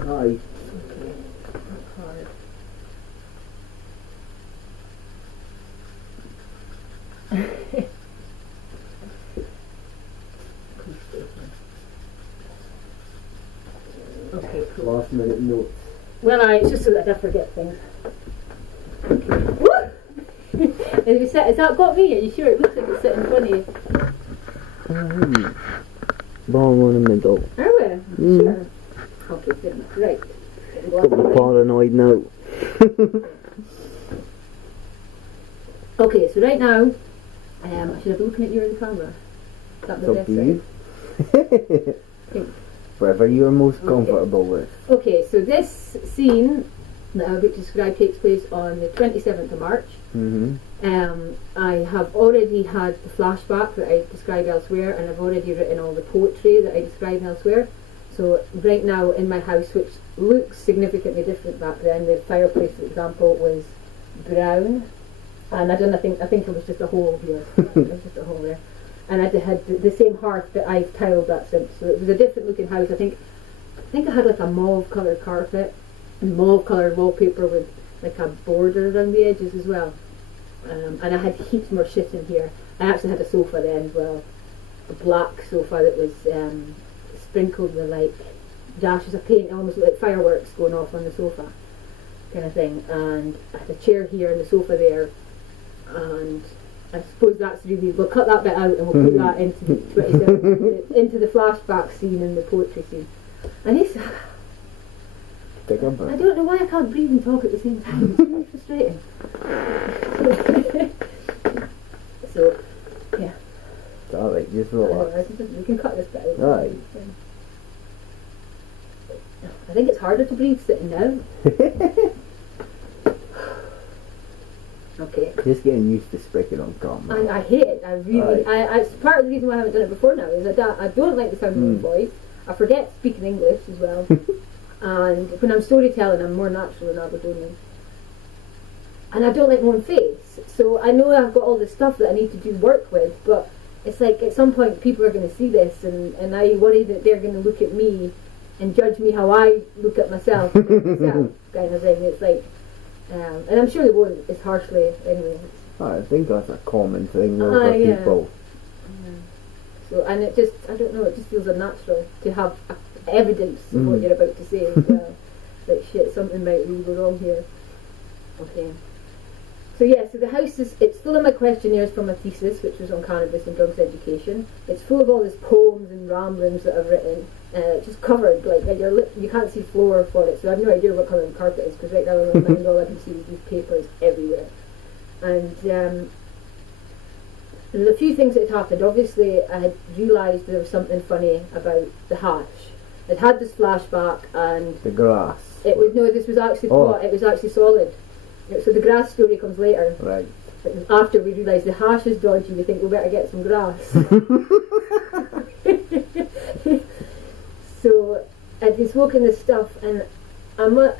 Aye. Okay, not hard. Okay, cool. Last minute notes. Well, it's just so that I don't forget things. Okay. Has that got me? Are you sure? It looks like it's sitting funny. Ball in the middle. Are we? Sure. Okay, good. Right. Couple of paranoid now. Okay, so right now, I should have been looking at you in the camera. Is that the It's up best to way? you. Whatever you're most comfortable with. Okay, so this scene that I'm about to describe takes place on the 27th of March. I have already had the flashback that I describe elsewhere, and I've already written all the poetry that I describe elsewhere. So right now in my house, which looks significantly different back then, the fireplace, for example, was brown, and I think it was just a hole here. It was just a hole there. And I had the same hearth that I've tiled that since. So it was a different looking house. I think I had like a mauve coloured carpet and mauve coloured wallpaper with like a border around the edges as well. And I had heaps more shit in here. I actually had a sofa then as well, a black sofa that was sprinkled with like dashes of paint, almost like fireworks going off on the sofa, kind of thing. And I had a chair here and the sofa there, and I suppose that's really, we'll cut that bit out and we'll put that into the 27th, into the flashback scene and the poetry scene. And it's, I don't know why I can't breathe and talk at the same time. It's really frustrating. So, yeah. It's alright, just relax. We can cut this bit out. Right. I think it's harder to breathe sitting down. Okay. Just getting used to speaking on camera. And I hate it. I really. It's part of the reason why I haven't done it before now is I don't like the sound of my voice. I forget speaking English as well. And when I'm storytelling, I'm more natural than Aberdonian. And I don't like my own face. So I know I've got all this stuff that I need to do work with, but it's like at some point people are going to see this, and I worry that they're going to look at me and judge me how I look at myself, kind of thing. It's like. And I'm sure they won't as harshly anyway. I think that's a common thing for people. So, and it just, I don't know, it just feels unnatural to have evidence of what you're about to say as well. Like, shit, something might really go wrong here. Okay. So yeah, so the house it's full of my questionnaires from my thesis, which was on cannabis and drugs education. It's full of all these poems and ramblings that I've written. Just covered, like you can't see floor for it, so I have no idea what colour the carpet is, because right now in my mind all I can see is these papers everywhere. And there's a few things that had happened. Obviously I had realised there was something funny about the hash. I'd had this flashback and the grass. It was this was actually pot, it was actually solid. So the grass story comes later. Right. After we realised the hash is dodgy, we think we better get some grass. So I'd been smoking this stuff, and so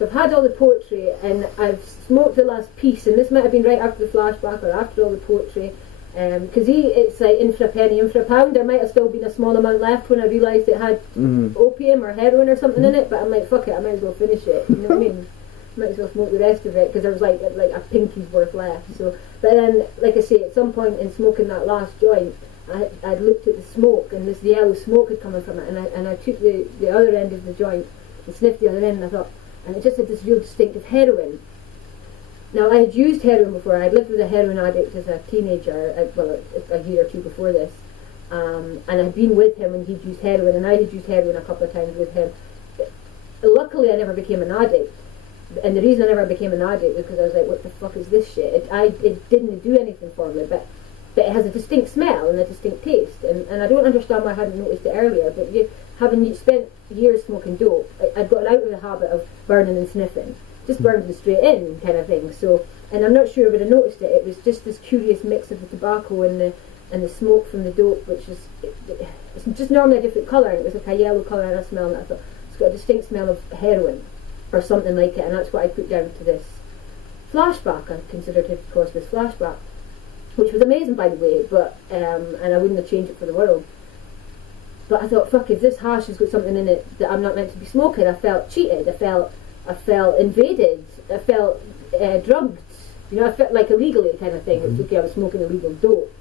I've had all the poetry, and I've smoked the last piece, and this might have been right after the flashback or after all the poetry, because it's like in for a penny, in for a pound. There might have still been a small amount left when I realised it had opium or heroin or something in it, but I'm like, fuck it, I might as well finish it, you know what I mean? Might as well smoke the rest of it, because there was like a pinky's worth left. So, but then, like I say, at some point in smoking that last joint, I'd looked at the smoke, and this yellow smoke had coming from it, and I took the other end of the joint and sniffed the other end, and I thought, and it just had this real distinctive heroin. Now, I had used heroin before. I had lived with a heroin addict as a teenager, a year or two before this, and I'd been with him when he'd used heroin, and I had used heroin a couple of times with him. Luckily, I never became an addict. And the reason I never became an addict was because I was like, what the fuck is this shit? It didn't do anything for me, but it has a distinct smell and a distinct taste, and I don't understand why I hadn't noticed it earlier. But having spent years smoking dope, I'd gotten out of the habit of burning and sniffing, just burned them straight in kind of thing. So, and I'm not sure I would have noticed it. It was just this curious mix of the tobacco and the smoke from the dope, which is it's just normally a different colour, and it was like a yellow colour and a smell, and I thought it's got a distinct smell of heroin or something like it, and that's what I put down to this flashback. I considered it, of course, this flashback, which was amazing, by the way, but and I wouldn't have changed it for the world. But I thought, fuck, if this hash has got something in it that I'm not meant to be smoking, I felt cheated, I felt invaded, I felt drugged, you know, I felt like illegally kind of thing. It was okay, I was smoking illegal dope.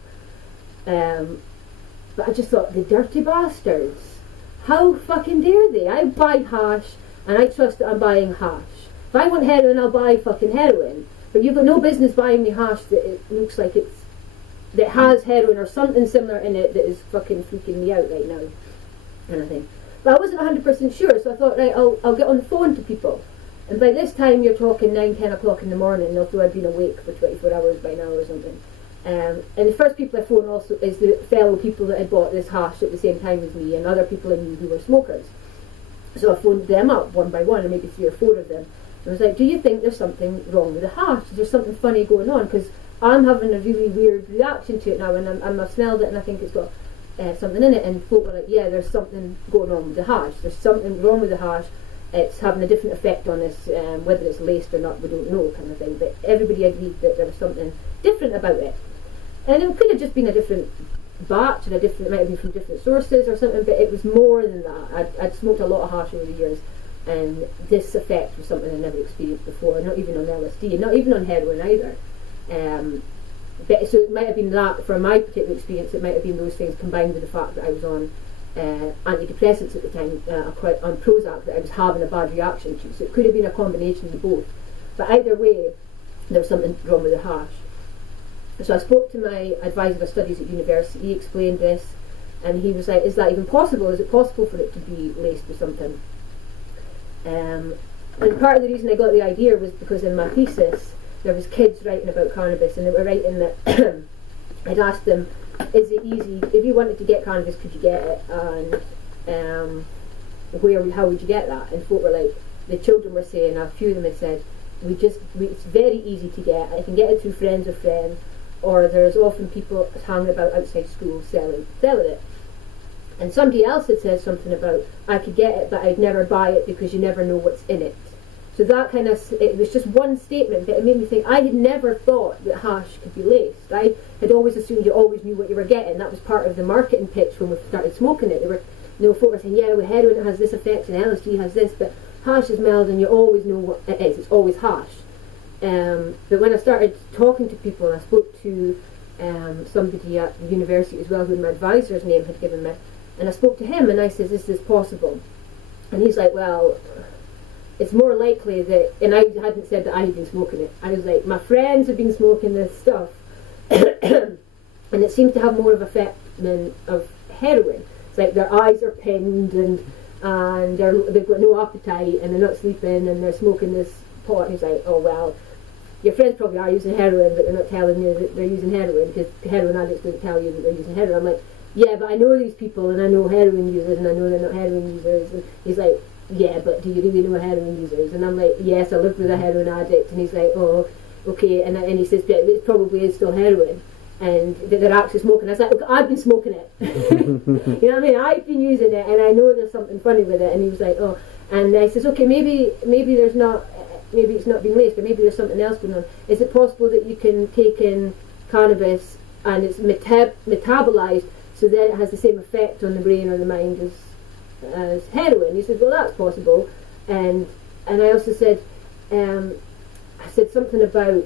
But I just thought, the dirty bastards, how fucking dare they? I buy hash, and I trust that I'm buying hash. If I want heroin, I'll buy fucking heroin. But you've got no business buying me hash that it looks like that has heroin or something similar in it that is fucking freaking me out right now, kind of thing. But I wasn't 100% sure, so I thought, right, I'll get on the phone to people. And by this time, you're talking 9, 10 o'clock in the morning, although I'd been awake for 24 hours by now or something. And the first people I phone also is the fellow people that had bought this hash at the same time as me, and other people I knew who were smokers. So I phoned them up one by one, and maybe 3 or 4 of them. I was like, do you think there's something wrong with the hash? Is there something funny going on? Because I'm having a really weird reaction to it now, and I've smelled it and I think it's got something in it. And folk were like, yeah, there's something going on with the hash. There's something wrong with the hash. It's having a different effect on us, whether it's laced or not, we don't know, kind of thing. But everybody agreed that there was something different about it. And it could have just been a different batch, or it might have been from different sources or something, but it was more than that. I'd smoked a lot of hash over the years, and this effect was something I'd never experienced before, not even on LSD, not even on heroin either. But so it might have been that, for my particular experience, it might have been those things combined with the fact that I was on antidepressants at the time, on Prozac, that I was having a bad reaction to. So it could have been a combination of both. But either way, there was something wrong with the hash. So I spoke to my advisor of studies at university. He explained this, and he was like, is that even possible? Is it possible for it to be laced with something? And part of the reason I got the idea was because in my thesis there was kids writing about cannabis, and they were writing that I'd asked them, is it easy, if you wanted to get cannabis, could you get it, and how would you get that? And folk were like, the children were saying, a few of them had said, it's very easy to get. I can get it through friends of friends, or there's often people hanging about outside schools selling it. And somebody else had said something about, I could get it, but I'd never buy it because you never know what's in it. So that kind of, it was just one statement, but it made me think, I had never thought that hash could be laced. I had always assumed you always knew what you were getting. That was part of the marketing pitch when we started smoking it. They were, folk were saying, yeah, with heroin it has this effect, and LSD has this, but hash is mild and you always know what it is. It's always hash. But when I started talking to people, and I spoke to somebody at the university as well, who my advisor's name had given me, and I spoke to him and I said, is this possible? And he's like, well, it's more likely that, and I hadn't said that I had been smoking it. I was like, my friends have been smoking this stuff and it seems to have more of effect than of heroin. It's like their eyes are pinned, and they've got no appetite, and they're not sleeping, and they're smoking this pot. And he's like, oh well, your friends probably are using heroin, but they're not telling you that they're using heroin, because heroin addicts don't tell you that they're using heroin. I'm like, yeah, but I know these people, and I know heroin users, and I know they're not heroin users. And he's like, yeah, but do you really know heroin users? And I'm like, yes, I lived with a heroin addict. And he's like, oh, okay. And he says, but it probably is still heroin, and that they're actually smoking. I was like, look, I've been smoking it. You know what I mean? I've been using it, and I know there's something funny with it. And he was like, oh. And I says, okay, maybe there's not, maybe it's not being laced, or maybe there's something else going on. Is it possible that you can take in cannabis and it's metabolized, so then it has the same effect on the brain or the mind as heroin? He said, well, that's possible. And I also said, I said something about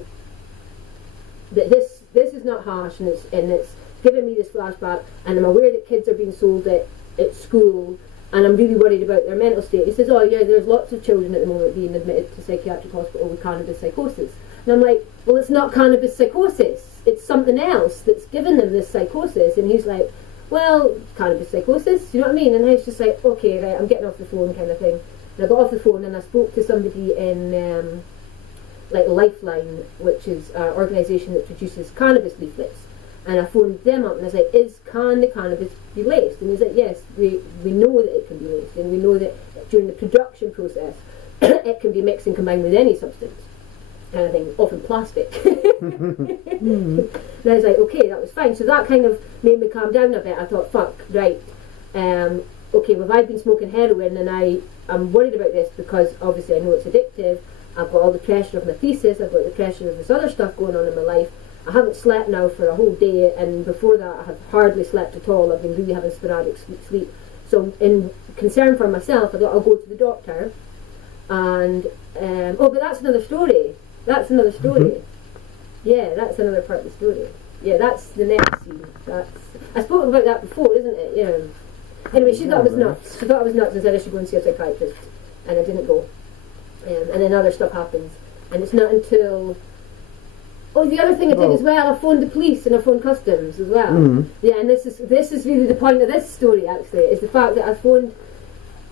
that this is not hash, and it's giving me this flashback, and I'm aware that kids are being sold at school, and I'm really worried about their mental state. He says, oh yeah, there's lots of children at the moment being admitted to psychiatric hospital with cannabis psychosis. And I'm like, well, it's not cannabis psychosis, it's something else that's given them this psychosis. And he's like, well, cannabis psychosis, you know what I mean? And I was just like, okay, right, I'm getting off the phone, kind of thing. And I got off the phone and I spoke to somebody in like Lifeline, which is an organisation that produces cannabis leaflets. And I phoned them up and I was like, can the cannabis be laced? And he's like, yes, we know that it can be laced, and we know that during the production process it can be mixed and combined with any substance, kind of thing, often plastic. And I was like, okay, that was fine. So that kind of made me calm down a bit. I thought, fuck, right, okay, well, I've been smoking heroin, and I'm worried about this because obviously I know it's addictive. I've got all the pressure of my thesis, I've got the pressure of this other stuff going on in my life. I haven't slept now for a whole day, and before that I have hardly slept at all. I've been really having sporadic sleep. So in concern for myself, I thought I'll go to the doctor. And but that's another story. That's another story. Yeah, that's another part of the story. Yeah, that's the next scene. I spoke about that before, isn't it? Yeah. Anyway, she thought I was nuts. She thought I was nuts and said I should go and see a psychiatrist, and I didn't go. And then other stuff happens, and it's not until the other thing I did as well. I phoned the police and I phoned customs as well. Yeah, and this is really the point of this story. Actually, is the fact that I phoned.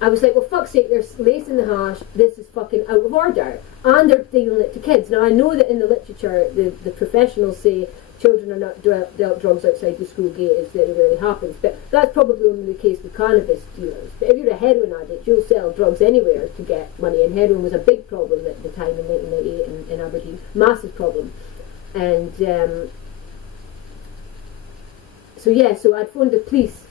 I was like, well, fuck's sake, they're lacing the hash, this is fucking out of order. And they're dealing it to kids. Now, I know that in the literature, the professionals say children are not dealt drugs outside the school gate, it very rarely happens. But that's probably only the case with cannabis dealers. But if you're a heroin addict, you'll sell drugs anywhere to get money. And heroin was a big problem at the time in 1998 in Aberdeen. Massive problem. And so I'd phoned the police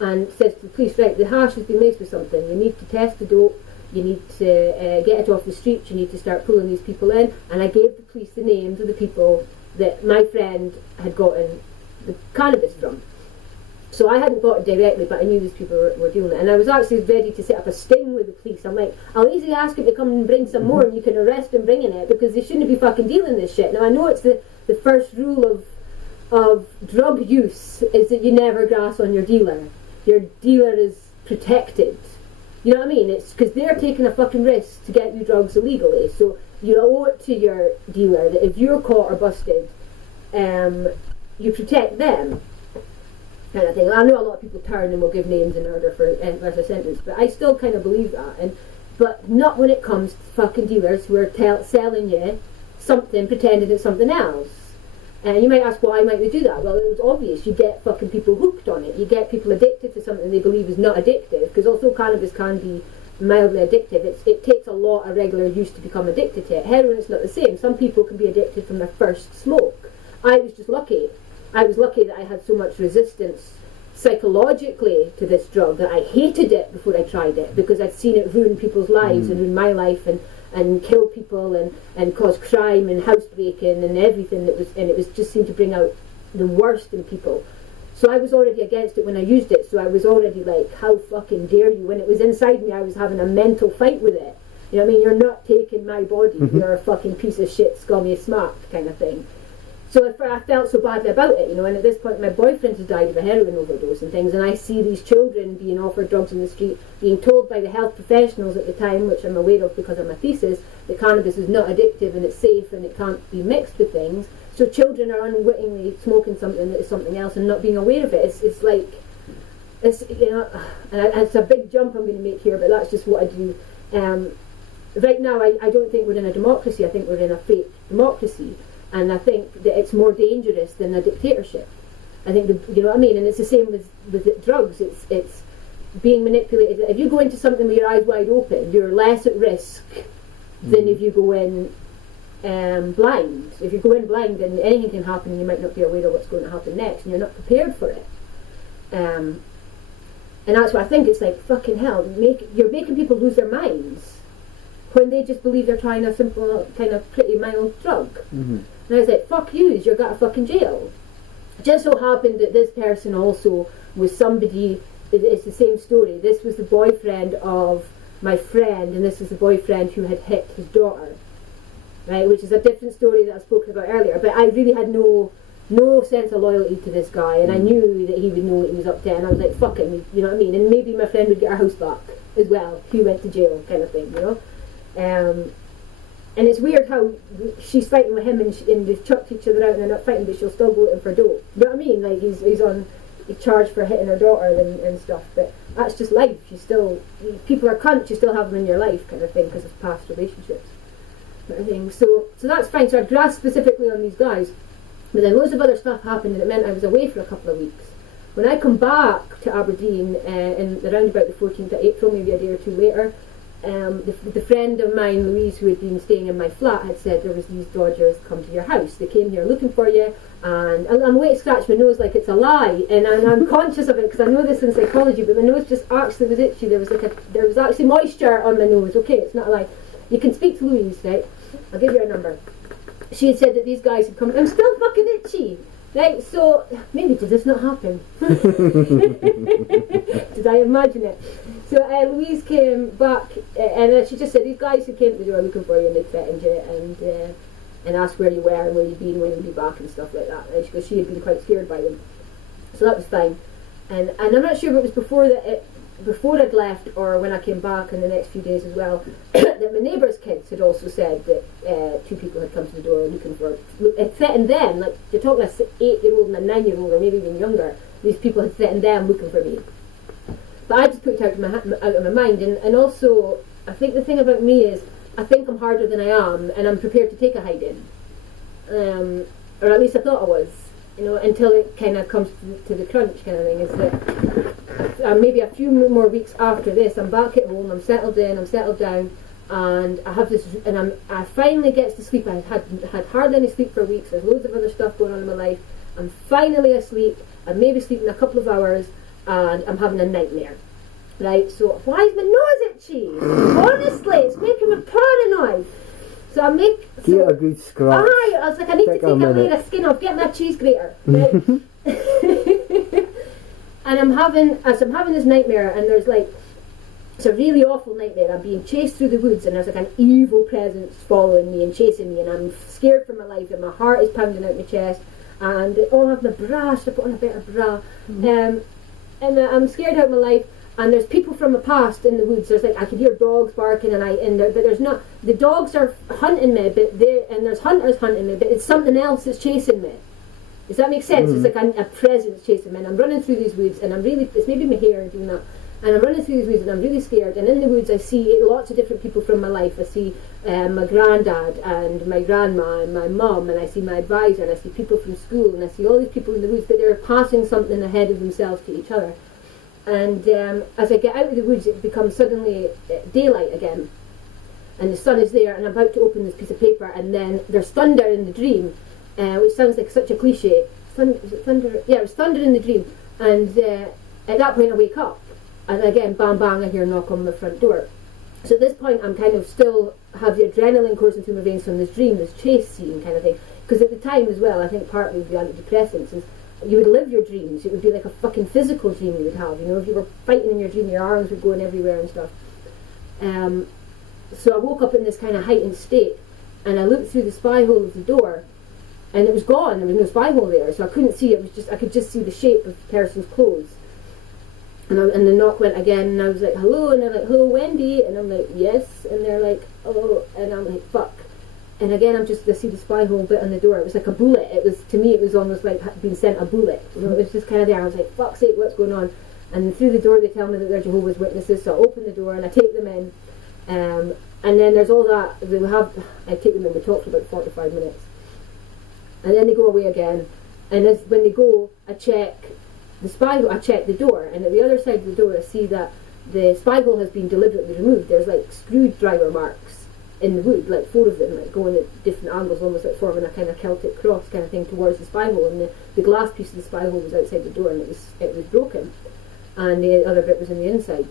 and says to the police, right, the hash has been laced with something, you need to test the dope, you need to get it off the streets, you need to start pulling these people in. And I gave the police the names of the people that my friend had gotten the cannabis from. So I hadn't bought it directly, but I knew these people were doing it. And I was actually ready to set up a sting with the police. I'm like, I'll easily ask him to come and bring some more, and you can arrest him bringing it, because they shouldn't be fucking dealing this shit. Now I know it's the first rule of drug use is that you never grass on your dealer. Your dealer is protected. You know what I mean? It's because they're taking a fucking risk to get you drugs illegally. So you owe it to your dealer that if you're caught or busted, you protect them. Kind of thing. I know a lot of people turn and will give names in order for as a sentence, but I still kind of believe that. But not when it comes to fucking dealers who are selling you something pretending it's something else. And you might ask, why might they do that? Well, it was obvious. You get fucking people hooked on it. You get people addicted to something they believe is not addictive, because although cannabis can be mildly addictive, it takes a lot of regular use to become addicted to it. Heroin is not the same. Some people can be addicted from their first smoke. I was just lucky. I was lucky that I had so much resistance psychologically to this drug that I hated it before I tried it, because I'd seen it ruin people's lives and ruin my life and kill people and cause crime and housebreaking and everything it was just seemed to bring out the worst in people. So I was already against it when I used it, so I was already like, how fucking dare you? When it was inside me, I was having a mental fight with it. You know what I mean? You're not taking my body, you're a fucking piece of shit, scummy smack kind of thing. So I felt so badly about it, you know, and at this point my boyfriend has died of a heroin overdose and things, and I see these children being offered drugs in the street, being told by the health professionals at the time, which I'm aware of because of my thesis, that cannabis is not addictive and it's safe and it can't be mixed with things. So children are unwittingly smoking something that is something else and not being aware of it. It's like, you know, and it's a big jump I'm going to make here, but that's just what I do. Right now I don't think we're in a democracy, I think we're in a fake democracy. And I think that it's more dangerous than a dictatorship. I think, you know what I mean? And it's the same with drugs. It's being manipulated. If you go into something with your eyes wide open, you're less at risk than if you go in blind. If you go in blind, then anything can happen and you might not be aware of what's going to happen next, and you're not prepared for it. And that's what I think. It's like, fucking hell, you're making people lose their minds when they just believe they're trying a simple, kind of pretty mild drug. And I was like, fuck you, you're got to fucking jail. It just so happened that this person also was somebody, it's the same story. This was the boyfriend of my friend, and this was the boyfriend who had hit his daughter, right? Which is a different story that I've spoken about earlier. But I really had no sense of loyalty to this guy, and I knew that he would know what he was up to, and I was like, fuck him, you know what I mean? And maybe my friend would get her house back as well. He went to jail, kind of thing, you know? And it's weird how she's fighting with him and they've chucked each other out and they're not fighting, but she'll still go at him for dope. You know what I mean? Like he's charged for hitting her daughter and stuff. But that's just life. People are cunts, you still have them in your life, kind of thing, because of past relationships, kind of thing. So that's fine. So I grasped specifically on these guys, but then loads of other stuff happened, and it meant I was away for a couple of weeks. When I come back to Aberdeen in around about the 14th of April, maybe a day or two later. The friend of mine, Louise, who had been staying in my flat, had said there was these Dodgers come to your house. They came here looking for you, and I'm waiting to scratch my nose like it's a lie, and I'm conscious of it because I know this in psychology, but my nose just actually was itchy. There was actually moisture on my nose. Okay, it's not a lie. You can speak to Louise, right? I'll give you her number. She had said that these guys had come. I'm still fucking itchy. Right, so maybe did this not happen? Did I imagine it? So Louise came back and she just said, these guys who came to the door looking for you and they threatened you and asked where you were and where you'd been, when you'd be back and stuff like that. And she had been quite scared by them. So that was fine. And I'm not sure if it was before I'd left or when I came back in the next few days as well, that my neighbour's kids had also said that 2 people had come to the door looking for it, threatened them, like you're talking an 8-year-old and a 9-year-old or maybe even younger. These people had threatened them looking for me. But I just put it out of my mind, and also I think the thing about me is I think I'm harder than I am, and I'm prepared to take a hiding, or at least I thought I was, until it kind of comes to the crunch kind of thing. Is that maybe a few more weeks after this, I'm back at home, I'm settled down, and I have this, and I finally get to sleep. I had hardly any sleep for weeks. There's loads of other stuff going on in my life. I'm finally asleep. I'm maybe sleeping a couple of hours, and I'm having a nightmare. Right, so why is my nose itchy? Honestly, it's making me paranoid. So I make... Get a good scratch. I was like, I need to take a layer of skin off, get my cheese grater. Right? And I'm having this nightmare, and there's like... It's a really awful nightmare. I'm being chased through the woods, and there's like an evil presence following me and chasing me, and I'm scared for my life, and my heart is pounding out my chest, and I have my bra, so I put on a better bra. And I'm scared out of my life. And there's people from the past in the woods. There's like I can hear dogs barking, but there's not. The dogs are hunting me, and there's hunters hunting me, but it's something else that's chasing me. Does that make sense? It's like a presence chasing me, and I'm running through these woods, and it's maybe my hair doing that. And I'm running through these woods, and I'm really scared. And in the woods, I see lots of different people from my life. I see my granddad and my grandma and my mum, and I see my advisor, and I see people from school, and I see all these people in the woods, but they're passing something ahead of themselves to each other. And as I get out of the woods, it becomes suddenly daylight again, and the sun is there, and I'm about to open this piece of paper, and then there's thunder in the dream, which sounds like such a cliche. Was it thunder? Yeah, it was thunder in the dream, and at that point I wake up, and again, bang bang, I hear a knock on my front door. So at this point, I'm kind of still have the adrenaline coursing through my veins from this dream, this chase scene kind of thing. Because at the time as well, I think partly with the antidepressants is you would live your dreams. It would be like a fucking physical dream you would have. If you were fighting in your dream, your arms were going everywhere and stuff. So I woke up in this kind of heightened state, and I looked through the spy hole of the door, and it was gone. There was no spy hole there, so I couldn't see it. I could just see the shape of the person's clothes. And the knock went again, and I was like, hello, and they're like, hello, Wendy, and I'm like, yes, and they're like, oh, and I'm like, fuck. And again, I see the spy hole bit on the door. It was like a bullet. To me, it was almost like being sent a bullet. It was just kind of there. I was like, fuck's sake, what's going on? And through the door, they tell me that they're Jehovah's Witnesses, so I open the door and I take them in. And then there's all that. I take them in, we talk for about 45 minutes. And then they go away again. And when they go, I check the spy hole, I check the door. And at the other side of the door, I see that the spy hole has been deliberately removed. There's like screwdriver marks in the wood, like 4 of them, like going at different angles, almost like forming a kind of Celtic cross kind of thing towards the spy hole. And the glass piece of the spy hole was outside the door, and it was broken, and the other bit was in the inside.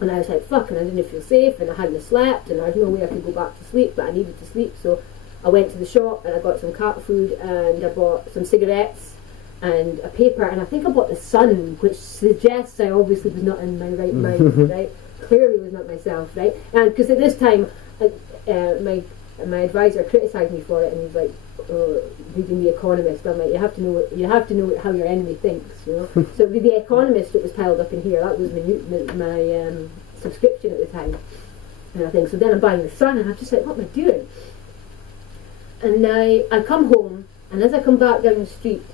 And I was like, fuck, and I didn't feel safe, and I hadn't slept, and there was no way I could go back to sleep, but I needed to sleep. So I went to the shop and I got some cat food, and I bought some cigarettes and a paper, and I think I bought the Sun, which suggests I obviously was not in my right mind, right? Clearly was not myself, right? And because at this time my advisor criticised me for it, and he's like, reading The Economist. I'm like, you have to know how your enemy thinks, So it would be The Economist that was piled up in here. That was my subscription at the time, and I think so. Then I'm buying the Sun, and I'm just like, what am I doing? And I come home, and as I come back down the street,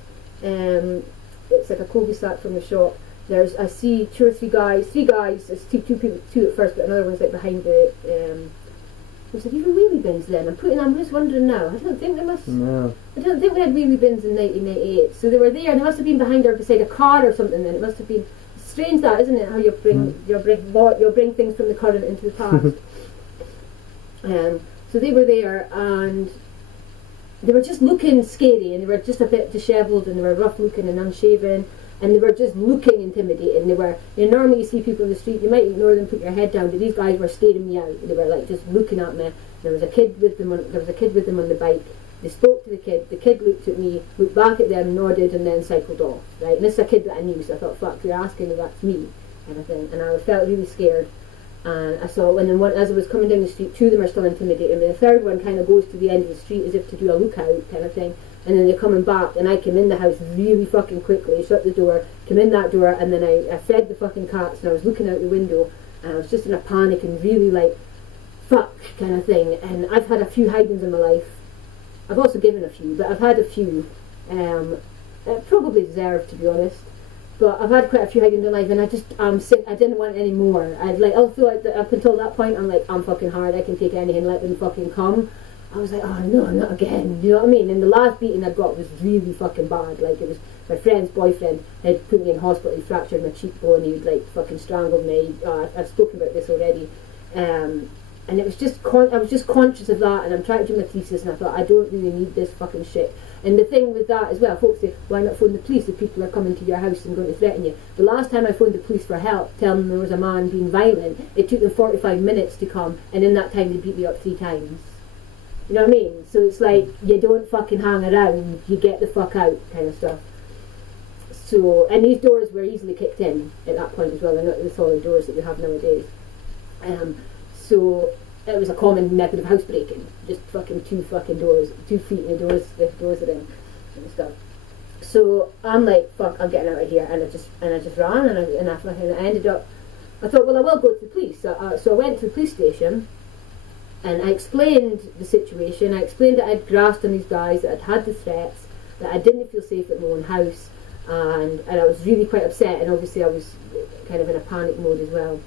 it's like a cul-de-sac from the shop. I see 2 or 3 guys. I see two people, 2 at first, but another one's like behind the. Was there even wheelie bins then? I'm just wondering now. I don't think there must. No. I don't think we had wheelie bins in 1998. So they were there, and they must have been behind or beside a car or something. Then it must have been strange, that, isn't it? How you bring things from the current into the past. So they were there, and they were just looking scary, and they were just a bit dishevelled, and they were rough looking and unshaven. And they were just looking intimidating. Normally you see people in the street, you might ignore them, put your head down, but these guys were staring me out. They were like just looking at me. There was a kid with them on the bike, They spoke to the kid looked at me, looked back at them, nodded, and then cycled off, right? And this is a kid that I knew, so I thought, fuck, you're asking if that's me, kind of thing. And I felt really scared. And I saw, and then as I was coming down the street, two of them are still intimidating me. The third one kind of goes to the end of the street as if to do a lookout, kind of thing. And then they're coming back, and I came in the house really fucking quickly, shut the door, came in that door, and then I fed the fucking cats, and I was looking out the window, and I was just in a panic and really like, fuck, kind of thing. And I've had a few hidings in my life. I've also given a few, but I've had a few, probably deserved, to be honest. But I've had quite a few hidings in life, and I'm sick. I didn't want any more. I'd like, although up until that point, I'm like, I'm fucking hard. I can take anything. Let them fucking come. I was like, oh no, not again. You know what I mean? And the last beating I got was really fucking bad. Like, it was my friend's boyfriend had put me in hospital. He fractured my cheekbone. He'd like fucking strangled me. I've spoken about this already. And it was just I was just conscious of that, and I'm trying to do my thesis, and I thought, I don't really need this fucking shit. And the thing with that as well, folks say, why not phone the police if people are coming to your house and going to threaten you? The last time I phoned the police for help, telling them there was a man being violent, it took them 45 minutes to come, and in that time they beat me up 3 times. You know what I mean? So it's like, you don't fucking hang around, you get the fuck out, kind of stuff. So, and these doors were easily kicked in at that point as well. They're not the solid doors that we have nowadays. So it was a common method of housebreaking. Just fucking 2 fucking doors, 2 feet in the doors are in and stuff. So I'm like, fuck, I'm getting out of here, and I just ran, and I ended up. I thought, well, I will go to the police. So I went to the police station, and I explained the situation. I explained that I'd grasped on these guys, that I'd had the threats, that I didn't feel safe at my own house, and I was really quite upset, and obviously I was kind of in a panic mode as well.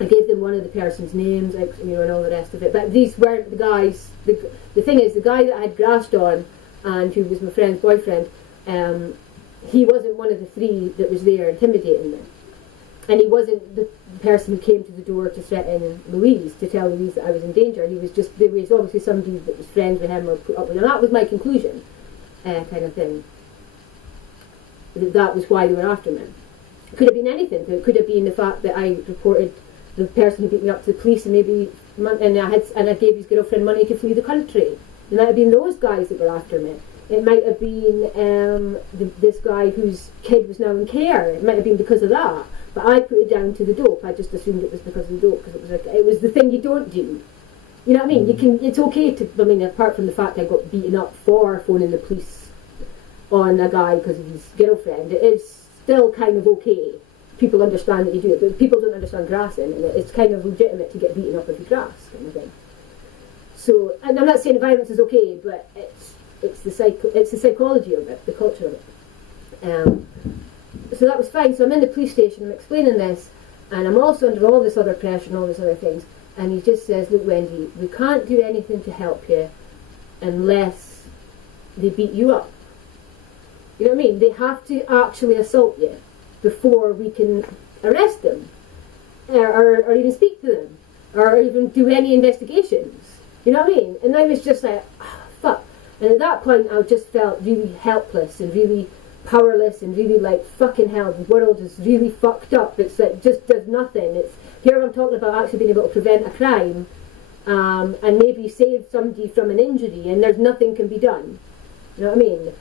I gave them one of the person's names, and all the rest of it. But these weren't the guys. The thing is, the guy that I had grasped on, and who was my friend's boyfriend, he wasn't one of the 3 that was there intimidating me. And he wasn't the person who came to the door to threaten Louise, to tell Louise that I was in danger. He was just, there was obviously somebody that was friends with him or put up with him. And that was my conclusion, kind of thing. That was why they were after me. It could have been anything. It could have been the fact that I reported the person who beat me up to the police, and I gave his girlfriend money to flee the country. It might have been those guys that were after me. It might have been this guy whose kid was now in care. It might have been because of that. But I put it down to the dope. I just assumed it was because of the dope, because it was the thing you don't do. You know what I mean? It's okay to. I mean, apart from the fact I got beaten up for phoning the police on a guy because of his girlfriend, it is still kind of okay. People understand that you do it, but people don't understand grassing, and it's kind of legitimate to get beaten up if you grass, kind of thing. So, and I'm not saying violence is okay, but it's the psychology of it, the culture of it. So that was fine. So I'm in the police station, I'm explaining this, and I'm also under all this other pressure and all these other things. And he just says, look, Wendy, we can't do anything to help you unless they beat you up. You know what I mean? They have to actually assault you before we can arrest them, or even speak to them, or even do any investigations. You know what I mean? And I was just like, oh, fuck. And at that point I just felt really helpless and really powerless and really like, fucking hell, the world is really fucked up. It's like, just does nothing. It's here I'm talking about actually being able to prevent a crime, and maybe save somebody from an injury, and there's nothing can be done. You know what I mean?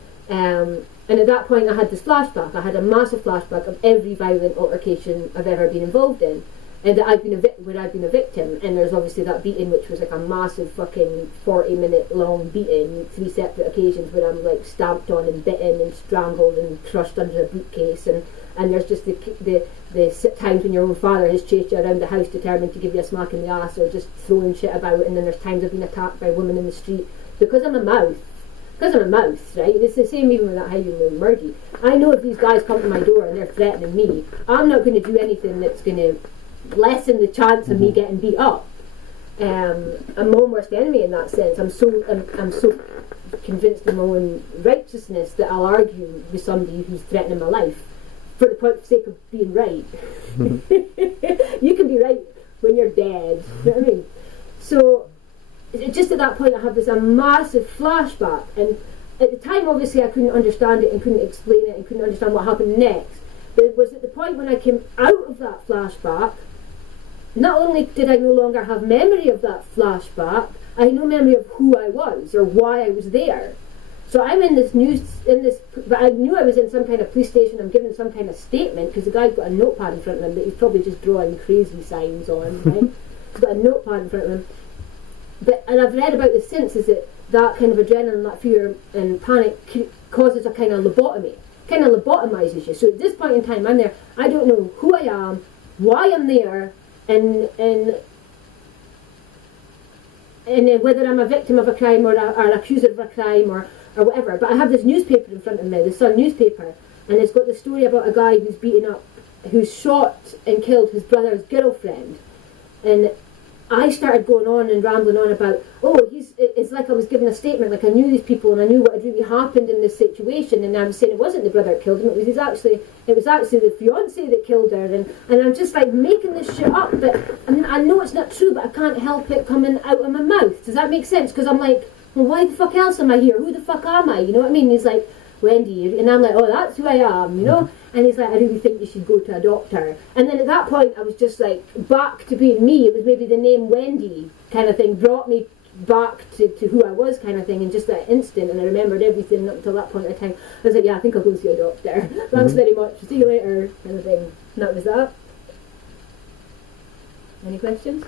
And at that point I had this flashback. I had a massive flashback of every violent altercation I've ever been involved in, and that I've been a victim. And there's obviously that beating, which was like a massive fucking 40-minute long beating, 3 separate occasions where I'm like stamped on and bitten and strangled and crushed under a bookcase, and there's just the times when your own father has chased you around the house determined to give you a smack in the ass, or just throwing shit about, and then there's times I've been attacked by women in the street because I'm a mouth. Because I'm a mouse, right? It's the same even with that Highland and Murgy. I know if these guys come to my door and they're threatening me, I'm not going to do anything that's going to lessen the chance of me getting beat up. I'm my own worst enemy in that sense. I'm so convinced of my own righteousness that I'll argue with somebody who's threatening my life for the sake of being right. You can be right when you're dead. You know what I mean? So just at that point I had a massive flashback, and at the time obviously I couldn't understand it and couldn't explain it and couldn't understand what happened next. But it was at the point when I came out of that flashback not only did I no longer have memory of that flashback, I had no memory of who I was or why I was there. So I'm in this, but I knew I was in some kind of police station. I'm giving some kind of statement because the guy's got a notepad in front of him that he's probably just drawing crazy signs on, right? He's got a notepad in front of him. And I've read about this since, is that kind of adrenaline, that fear and panic causes a kind of lobotomy, kind of lobotomizes you. So at this point in time, I'm there, I don't know who I am, why I'm there, and whether I'm a victim of a crime or an accuser of a crime or whatever. But I have this newspaper in front of me, the Sun newspaper, and it's got the story about a guy who's shot and killed his brother's girlfriend. And I started going on and rambling on about, it's like I was giving a statement, like I knew these people and I knew what had really happened in this situation, and I was saying it wasn't the brother that killed him, it was actually the fiancé that killed her, and I'm just like making this shit up, but I know it's not true, but I can't help it coming out of my mouth. Does that make sense? Because I'm like, well, why the fuck else am I here? Who the fuck am I? You know what I mean? He's like, Wendy, and I'm like, oh, that's who I am, you know? And he's like, I really think you should go to a doctor. And then at that point, I was just like, back to being me. It was maybe the name Wendy kind of thing brought me back to who I was kind of thing in just that instant, and I remembered everything up until that point in time. I was like, yeah, I think I'll go see a doctor. Thanks very much. See you later, kind of thing. And that was that. Any questions?